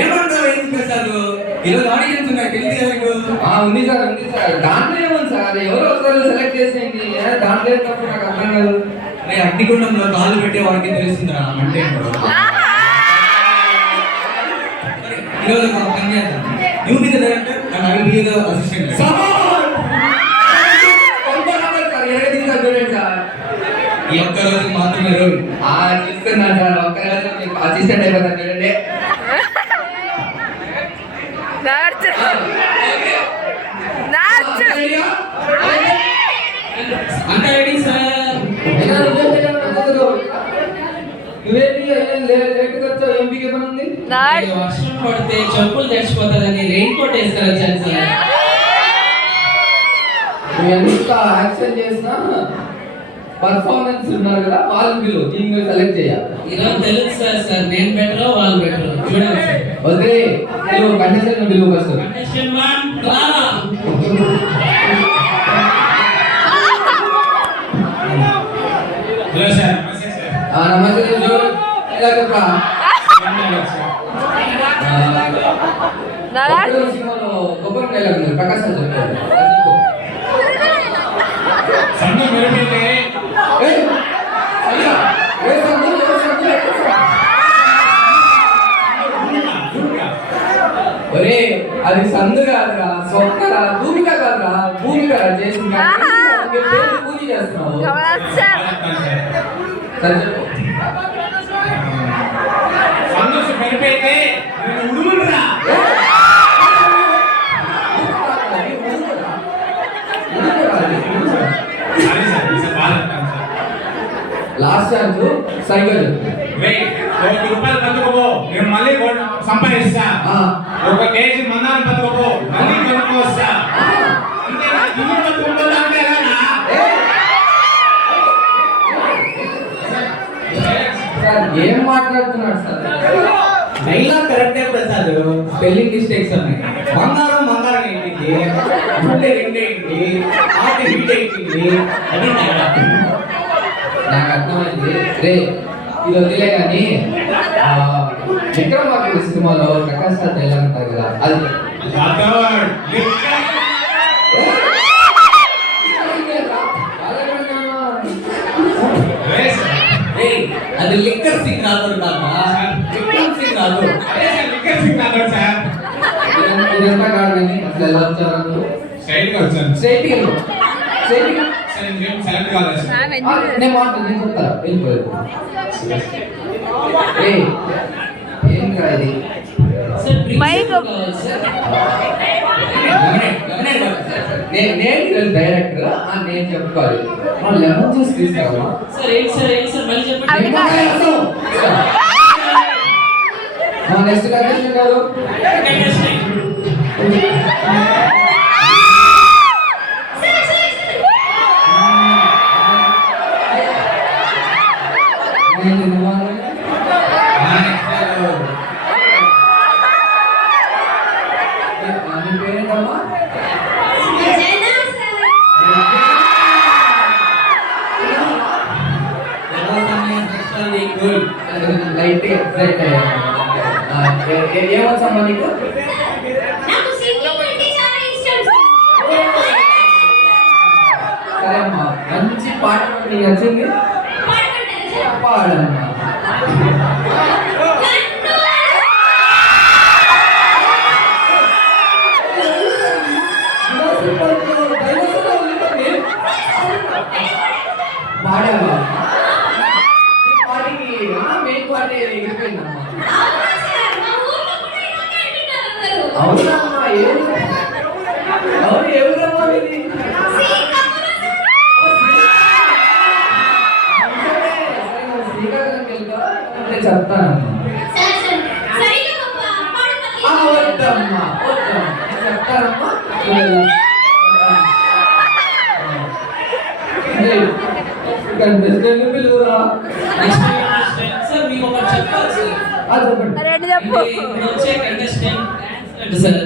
ఏమంటారు ఏంటి ప్రసాద్ ఈరోజు ఆడియన్స్ ఉన్నాయి తెలియదు ఉంది సార్ ఉంది సార్. దాంట్లో ఏముంది సార్, ఎవరో ఒకరు సెలెక్ట్ చేసేయండి. దాంట్లో ఏంటప్పుడు నాకు అర్థం కాదు. అగ్నిగుండంలో కాళ్ళు పెట్టే వాడికి తెలుస్తుందా అంటే ఈరోజు ఒక పని చేద్దాం. You be the director and I will be the assistant. ఈ ఒక్క రోజు మాత్రమే రోల్ చూస్తున్నాను సార్. ఒక్క రోజు మీకు అసిస్టెంట్ అయిపోతాను చూడండి. అంతా రెడీ సార్. వర్షం పడితే చెప్పులు తెచ్చిపోతుందని రెయిన్ కోట్ వేసుకొని వచ్చాను సార్. ఎంత యాక్షన్ చేసినా పర్ఫార్మెన్స్ ఉన్నారు కదా, వాళ్ళు పిలువు దీన్ని సెలెక్ట్ చేయాలి. ఈరోజు తెలుసు సార్ నేను బెటర్ వాళ్ళు బెటర్ చూడండి సార్. వదిలే పిలువు, కండిషన్ పిలువు first. Condition 1 Clara. Hello sir. నమస్తే సార్. సినిమాలో గొప్ప డైలాగ్ ఉంది, ప్రకాశ్ రాజ్ చెప్పారు. ఒరే అది సందు కాదురా, సొక్కరా, భూమిక కాదురా, భూమిక చేసింది. పూజ చేస్తున్నావు. లాస్ట్ ఛాన్స్ సైకిల్ ₹1 బతుకోబో, నేను మళ్ళీ సంపాదిస్తా. 1 కేజీ మందారం బతుకోబో, మళ్ళీ కొనుక్కోస్తా. ఏం మాట్లాడుతున్నాడు సార్? డైలాగ్ కరెక్టే ప్రసాద్, స్పెల్లింగ్ మిస్టేక్స్ ఉన్నాయి. బంగారం బంగారం ఏంటి, గుండె రెండేంటి, ఆటి వీటేంటి అని నాకు అర్థమైంది. రే ఇది వదిలే కానీ విక్రమార్కుడు సినిమాలో ప్రకాశ్ రాజ్ డైలాగ్ అంటారు కదా, అది అది లిక్కర్ సింగ్ రాదు కాదా, విక్రమ్ సింగ్ రాదు. ఇదంతా కాదు కానీ అసలు ఎలా వచ్చారు? నేను మాట్లాడు, నేను చెప్తా వెళ్ళిపోయారు. ఏం కాదు నేను డైరెక్టర్ నేను చెప్పుకోవాలి. లెమన్ జ్యూస్ తీసుకురావా నెక్స్ట్ కండిషన్ గారు. ఏమొచ్చమ్మా నీకు? సరే అమ్మా, మంచి పాట నీకు నచ్చింది పాడమ్మా. పాడావా? పాటికి మెయిన్ పాటే ఎగిరిపోయిందమ్మా. అవునమ్మా, అవును ఎవరమ్మా ఇది? శ్రీకాకుళంకి వెళ్తా చెప్తానమ్మా. వద్దమ్మా చెప్తానమ్మా. పిలువురా సార్ మీకు ఒకటి చెప్పాలి సార్. వచ్చే కంటెస్టెంట్ సార్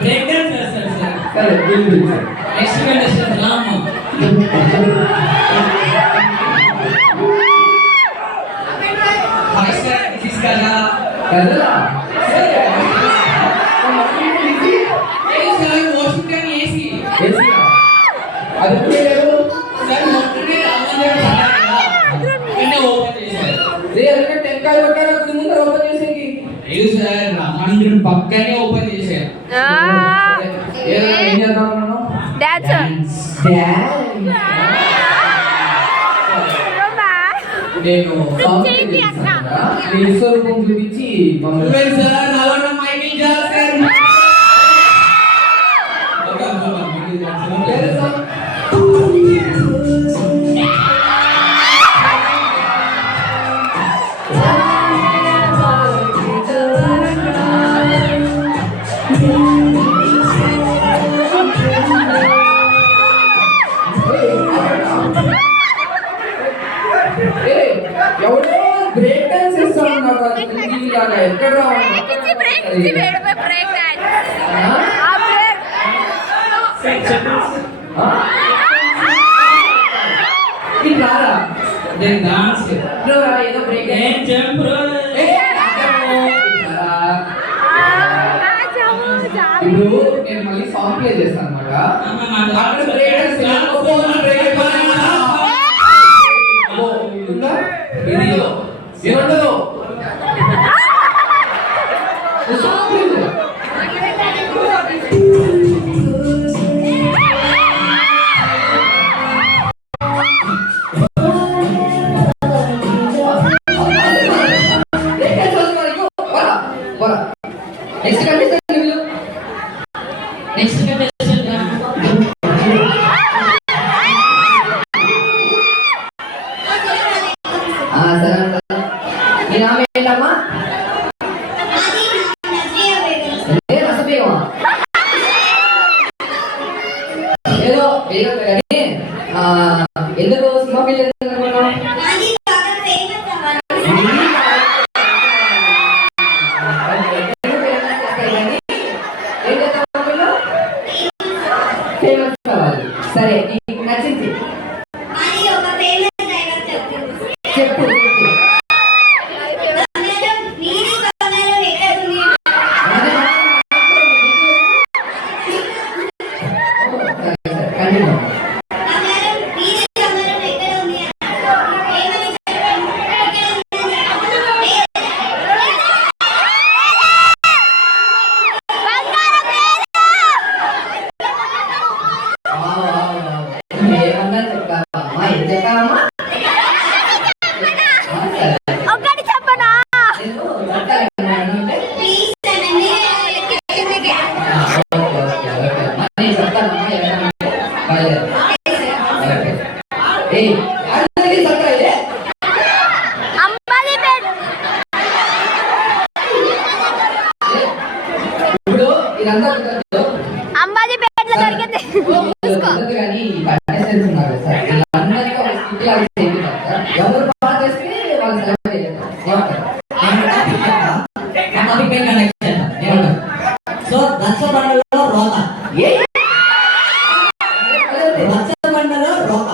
బ్రేక్ డాన్స్ చేస్తారు సార్. సరే నెక్స్ట్ కంటెస్టెంట్ రాము. కదలా లేదు సార్ వాషింగ్టన్ ఏసీ అది కూడా లేదు. సార్ మొన్ననే రామోజీ నిన్న ఓపెన్ చేశారు. ఎందుకంటే టెంకాయ కొట్టారు అక్కడ ముందర ఓపెన్ చేసేకి. లేదు సార్ రామాంధ్రుని పక్కనే ఓపెన్ చేశారు. ఏం చేద్దాం మనం? డాన్స్ నేను మీ విశ్వరూపం చూపించి మమ్మల్ని లేదు సార్ నాలో మైకిల్ జాక్సన్. లేదు సార్. ఏయ్, ఎవడో బ్రేక్ డాన్స్ చేస్తాను నాకు అది ఇలాగా ఎక్కడ రావాలి? ఇది రారా? నేను డాన్స్ ఇట్లా రా, ఏదో బ్రేక్ నేను జంప్ ఇప్పుడు నేను మళ్ళీ సాంగ్ ప్లే చేస్తాను అనమాట. అక్కడ బ్రేక్ డాన్స్ బ్రేక్ ఏముండదు. నెక్స్ట్ మీ నామ ఏంటమ్మా? రసబేగమా? ఏదో ఏదో కానీ ఎందుకు సినిమా ఫీల్ అనుకున్నావు? ఫేమస్ కావాలి. సరే నీకు నచ్చింది చెప్పు. ఏమన్నా చెప్తావా? ఏం చెప్పావమ్మా? ఒకటి చెప్పనా? ఇప్పుడు ఇదంతా అంబాజీపేటలో దొరికింది. కానీ ఎవరు బాగా చేస్తే వాళ్ళు సెలవు సో రచ్చబండలో రోత రచ్చబండలో రోత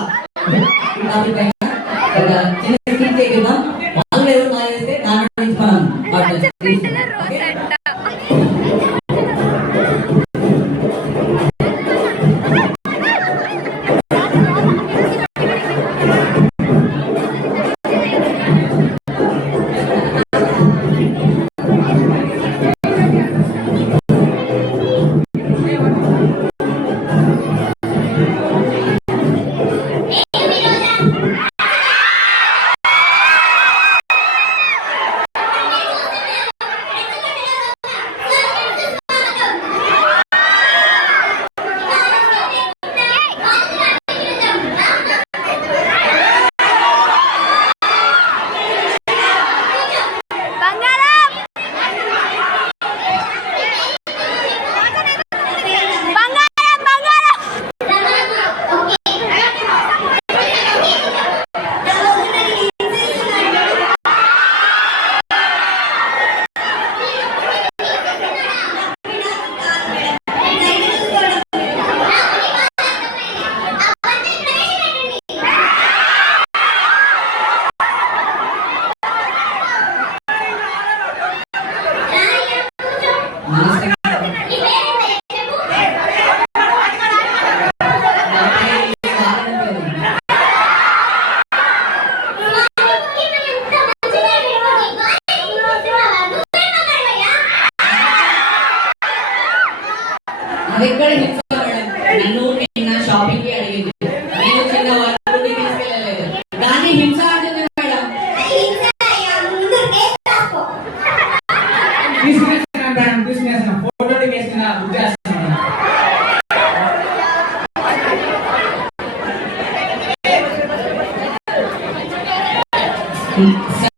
చిన్న స్కిట్ చేద్దాం. వాళ్ళు ఎవరు మానేస్తే దాని నుంచి మనం అది ఎక్కడ హింస మేడం? నన్ను నిన్న షాపింగ్ కి అడిగింది, నేను చిన్న వాళ్ళని తీసుకెళ్ళలేదు, దాన్ని హింస అంటుంది మేడం. తీసుకునేస్తున్నాను మేడం, తీసుకునేస్తున్నాను. ఫోటో దిగేస్తున్నా, బుక్ చేస్తున్నాను. సార్